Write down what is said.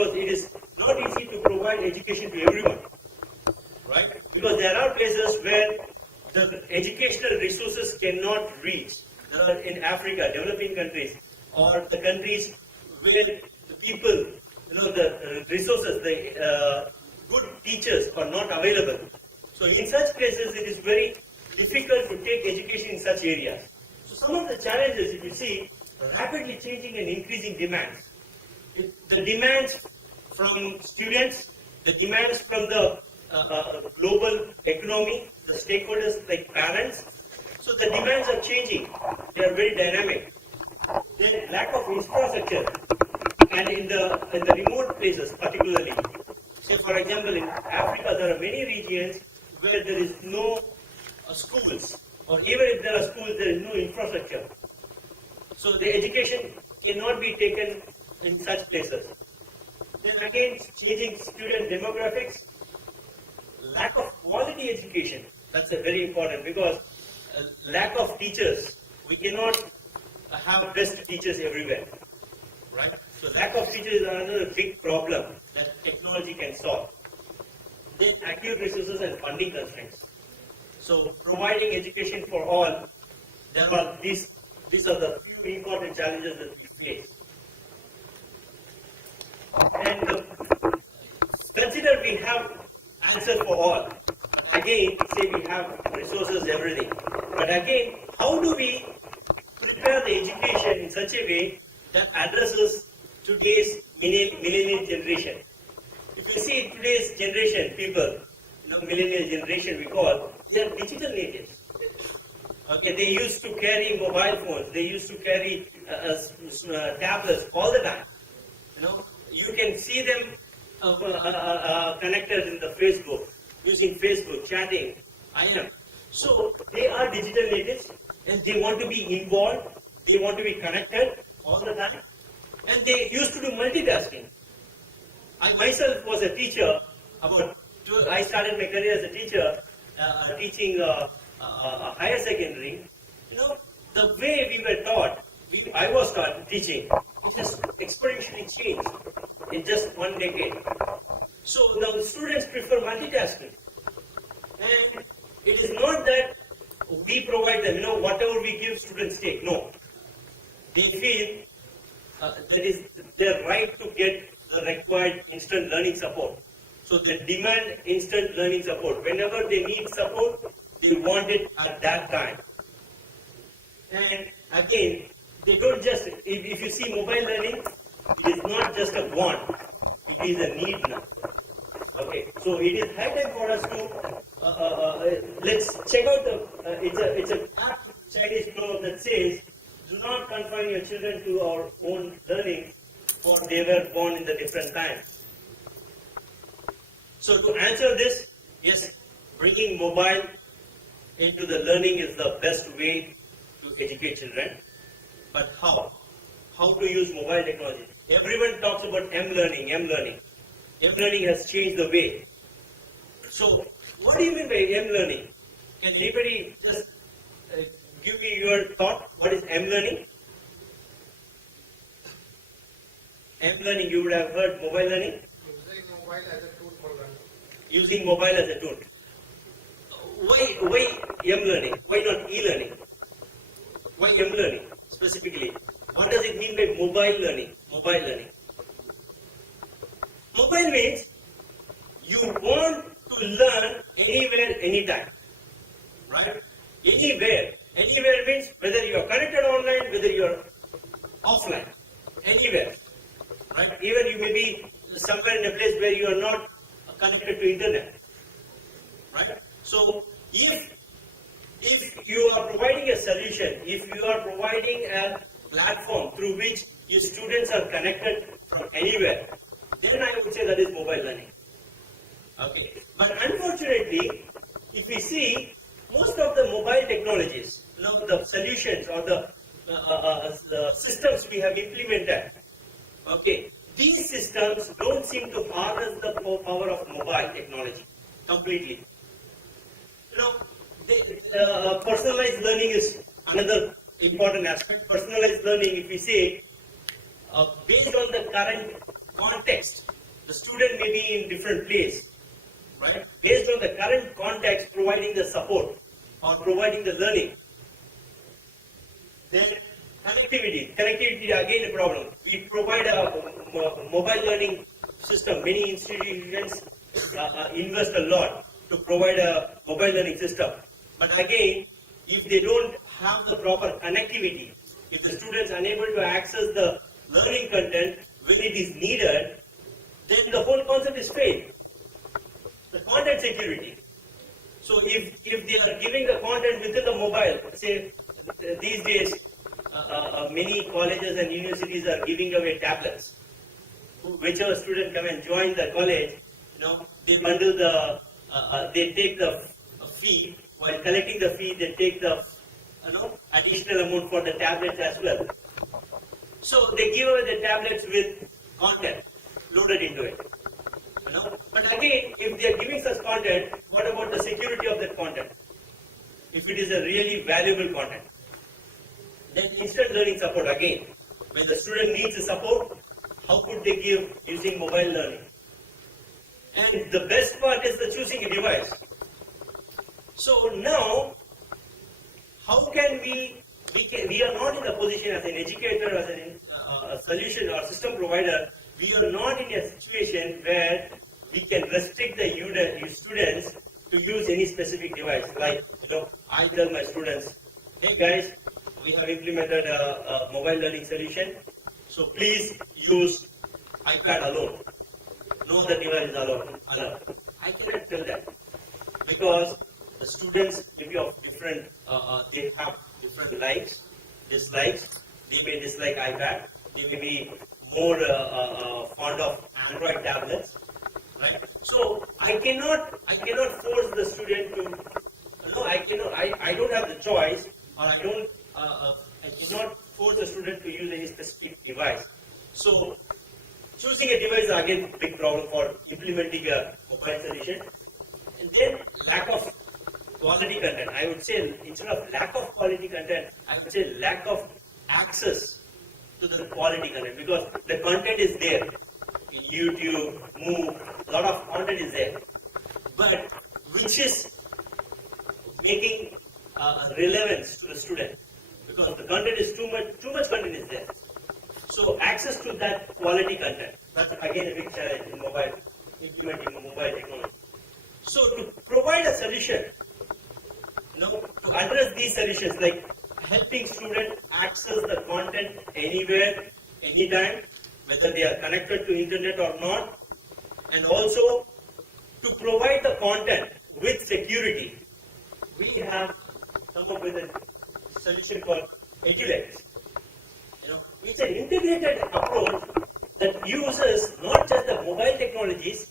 because it is not easy to provide education to everyone, right? Because there are places where the educational resources cannot reach. There are in Africa, developing countries, or the countries where the people, the resources, the good teachers are not available. So in such places, it is very difficult to take education in such areas. So some of the challenges, if you see, rapidly changing and increasing demands. The demands from students, the demands from the global economy, the stakeholders like parents. So the demands are changing. They are very dynamic. Then lack of infrastructure, and in the remote places particularly. Say for example in Africa there are many regions where there is no schools, or even if there are schools there is no infrastructure. So the education cannot be taken in such places. Then again, changing student demographics, lack of quality education, that's a very important, because lack of teachers, we cannot have best teachers everywhere, right? So lack of teachers is another big problem that technology can solve. Then acute resources and funding constraints. So providing education for all, there are these are the few important challenges that we face. And consider we have answer for all. Again, say we have resources, everything. But again, how do we prepare the education in such a way that addresses today's millennial generation? If you see today's generation, people, millennial generation we call, they are digital natives. Okay, they used to carry mobile phones, they used to carry tablets all the time. You can see them connected in the Facebook, using Facebook, chatting. I am. So they are digital natives, and they want to be involved, they want to be connected all the time, and they used to do multitasking. I myself was a teacher. I started my career as a teacher, teaching higher secondary. The way we were taught, I was taught teaching, it just exponentially changed in just one decade. So now the students prefer multitasking. And it is not that we provide them, whatever we give, students take. No. They feel that is their right to get the required instant learning support. So they demand instant learning support. Whenever they need support, they want it at that time. And again, they don't just, if you see mobile learning, it is not just a want, it is a need now. Okay, so it is high time for us to, let's check out it's a Chinese proverb that says, do not confine your children to our own learning, for they were born in the different times. So to answer this, yes, bringing mobile into the learning is the best way to educate children. But how? How to use mobile technology? Everyone talks about M-learning, M-learning. M-learning has changed the way. So, what do you mean by M-learning? Can anybody just give me your thought? What is M-learning? M-learning, you would have heard mobile learning? Using mobile as a tool for learning. Using mobile as a tool. Why M-learning? Why not E-learning? Why M-learning specifically? What does it mean by mobile learning? Mobile learning. Mobile means you want to learn anywhere, anytime. Right? Anywhere. Anywhere means whether you are connected online, whether you are offline. Anywhere. Right? Even you may be somewhere in a place where you are not connected to internet. Right? So if you are providing a solution, if you are providing a platform through which your students are connected from anywhere, then I would say that is mobile learning. Okay. But unfortunately, if we see most of the mobile technologies, the solutions or the systems we have implemented, okay, these systems don't seem to harness the power of mobile technology completely. Personalized learning is another important aspect. Personalized learning, if we say, based on the current context, the student may be in different place, right? Based on the current context, providing the support or providing the learning. Then connectivity again a problem. We provide a mobile learning system. Many institutions invest a lot to provide a mobile learning system. But again, if they don't have the proper connectivity, if the students are unable to access the learning content when it is needed, then the whole concept is failed. The content security. So if they are giving the content within the mobile, say these days many colleges and universities are giving away tablets. Whichever student come and join the college, they bundle they take the fee. While collecting the fee, they take the additional amount for the tablets as well. So they give away the tablets with content loaded into it. But again, if they are giving such content, what about the security of that content? If it is a really valuable content, then instant learning support again. When the student needs the support, how could they give using mobile learning? And the best part is the choosing a device. So now, how can we are not in the position as an educator, as a solution or system provider, we are not in a situation where we can restrict the students to use any specific device. Like, I tell my students, hey guys, we have implemented a mobile learning solution, so please use iPad alone. No other device is allowed. I cannot tell that because the students may be of different, they have different likes, dislikes. They may dislike iPad. They may be more fond of Android tablets, right? So I cannot force the student to. I don't have the choice, or I cannot force the student to use any specific device. So choosing a device is again a big problem for implementing a mobile solution. And then lack of quality content. I would say instead of lack of quality content, I would say lack of access to the quality content, because the content is there. In YouTube, Move, a lot of content is there. But which is making relevance to the student, because the content is too much content is there. So access to that quality content, that's again a big challenge in implementing mobile technology. So to provide a solution, to address these solutions, like helping students access the content anywhere, anytime, whether they are connected to internet or not, and also to provide the content with security, we have come up with a solution called EduLex. It's an integrated approach that uses not just the mobile technologies